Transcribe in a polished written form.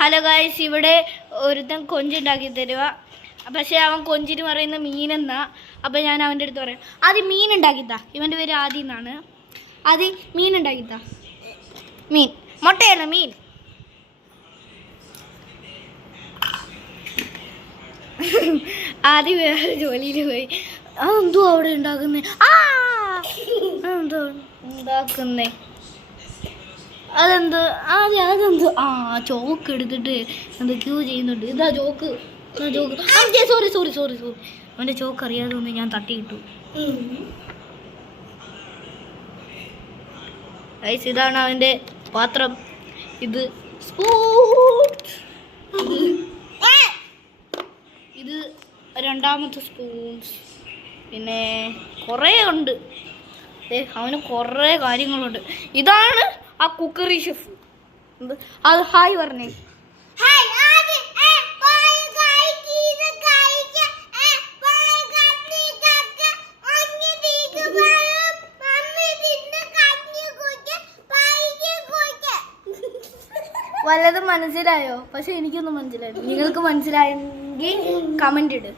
Hello guys, ഇവിടെ ഒരുത്തൻ കൊഞ്ചുണ്ടാക്കി തരുക. പക്ഷേ അവൻ കൊഞ്ചിന് പറയുന്ന മീനെന്നാ. അപ്പം ഞാൻ അവൻ്റെ അടുത്ത് പറയാം, ആദ്യം മീൻ ഉണ്ടാക്കിത്താ. ഇവൻ്റെ പേര് ആദ്യം എന്നാണ്. ആദ്യം മീൻ ഉണ്ടാക്കിത്താ. മീൻ, മുട്ടയല്ല മീൻ. ആദ്യം വേറെ ജോലിയിൽ പോയി. അതെന്തോ അവിടെ ഉണ്ടാക്കുന്നേ, അതെന്തോ ഉണ്ടാക്കുന്നേ, അതെന്തോ അതെന്തോ ചോക്ക് എടുത്തിട്ട് എന്തൊക്കെയോ ചെയ്യുന്നുണ്ട്. ഇതാ chalk, sorry sorry sorry sorry അവൻ്റെ ചോക്ക് അറിയാതെ ഒന്ന് ഞാൻ തട്ടിയിട്ടു. ഇതാണ് അവൻ്റെ പാത്രം. ഇത് സ്പൂൺ, ഇത് രണ്ടാമത്തെ സ്പൂൺസ്. പിന്നെ കുറേ ഉണ്ട്, അവന് കുറേ കാര്യങ്ങളുണ്ട്. ഇതാണ് ആ കുക്കറി ഷെഫ്. അത് ഹായ് പറഞ്ഞേ. വല്ലതും മനസ്സിലായോ? പക്ഷെ എനിക്കൊന്നും മനസ്സിലായി. നിങ്ങൾക്ക് മനസ്സിലായെങ്കിൽ കമന്റ് ഇട്.